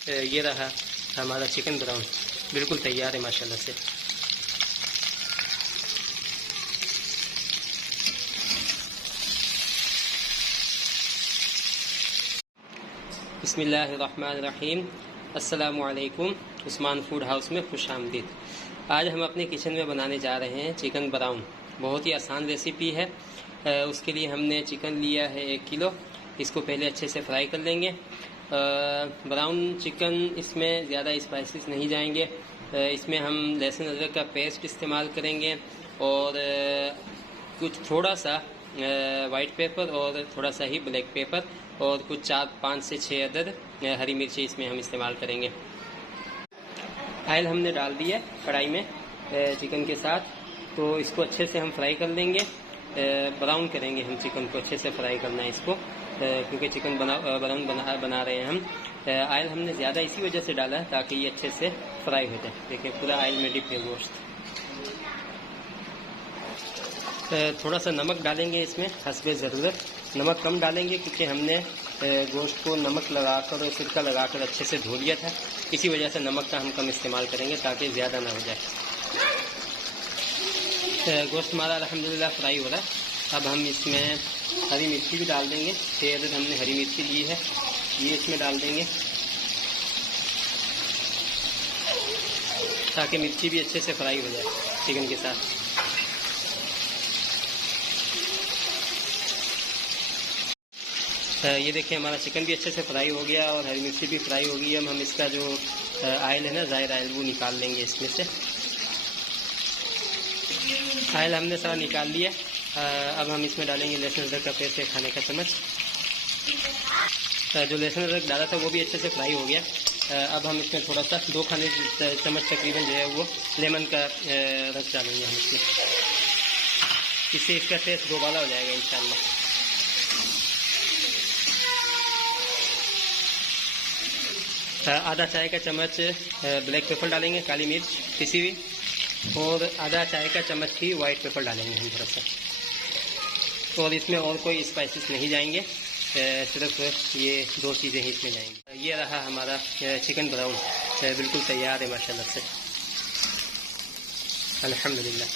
ये रहा हमारा चिकन ब्राउन, बिल्कुल तैयार है माशाल्लाह से। बिस्मिल्लाहिर्रहमानिर्रहीम। अस्सलामुअलैकुम। उस्मान फूड हाउस में खुश आमदीद। आज हम अपने किचन में बनाने जा रहे हैं चिकन ब्राउन। बहुत ही आसान रेसिपी है। उसके लिए हमने चिकन लिया है 1 किलो। इसको पहले अच्छे से फ्राई कर लेंगे। ब्राउन चिकन, इसमें ज़्यादा स्पाइसेस नहीं जाएंगे। इसमें हम लहसुन अदरक का पेस्ट इस्तेमाल करेंगे और कुछ थोड़ा सा वाइट पेपर और थोड़ा सा ही ब्लैक पेपर और कुछ 4-5 से 6 अदद हरी मिर्ची इसमें हम इस्तेमाल करेंगे। ऑयल हमने डाल दिया कढ़ाई में चिकन के साथ, तो इसको अच्छे से हम फ्राई कर लेंगे। ब्राउन करेंगे हम चिकन को, अच्छे से फ्राई करना है इसको, क्योंकि चिकन ब्राउन बना रहे हैं हम। ऑयल हमने ज़्यादा इसी वजह से डाला है ताकि ये अच्छे से फ्राई हो जाए। देखिए पूरा ऑयल में डिप है गोश्त। थोड़ा सा नमक डालेंगे इसमें हस्बे ज़रूरत। नमक कम डालेंगे क्योंकि हमने गोश्त को नमक लगाकर और सिरका लगाकर अच्छे से धो लिया था, इसी वजह से नमक का हम कम इस्तेमाल करेंगे ताकि ज़्यादा ना हो जाए। गोश्त हमारा अल्हम्दुलिल्लाह फ्राई हो रहा है। अब हम इसमें हरी मिर्ची भी डाल देंगे। 6 अदद हमने हरी मिर्ची ली है, ये इसमें डाल देंगे ताकि मिर्ची भी अच्छे से फ्राई हो जाए चिकन के साथ। ये देखिए हमारा चिकन भी अच्छे से फ्राई हो गया और हरी मिर्ची भी फ्राई हो गई। अब हम इसका जो ऑयल है ना, ज़ाहिर ऑयल, वो निकाल लेंगे इसमें से। ऑयल हमने सारा निकाल लिया। अब हम इसमें डालेंगे लहसुन अदरक का पेस्ट 1 खाने का चम्मच। जो लहसुन अदरक डाला था वो भी अच्छे से फ्राई हो गया। अब हम इसमें थोड़ा सा 2 खाने चम्मच तकरीबन जो है वो लेमन का रस डालेंगे हम इसमें। इससे इसका टेस्ट दोबारा हो जाएगा इंशाल्लाह। आधा चाय का चम्मच ब्लैक पेपर डालेंगे, काली मिर्च पिसी हुई, और आधा चाय का चम्मच ही वाइट पेपर डालेंगे हम थोड़ा सा। और इसमें और कोई स्पाइसेस नहीं जाएंगे, सिर्फ ये 2 चीज़ें ही इसमें जाएंगी। ये रहा हमारा चिकन ब्राउन, बिल्कुल तैयार है माशाल्लाह से, अल्हम्दुलिल्लाह।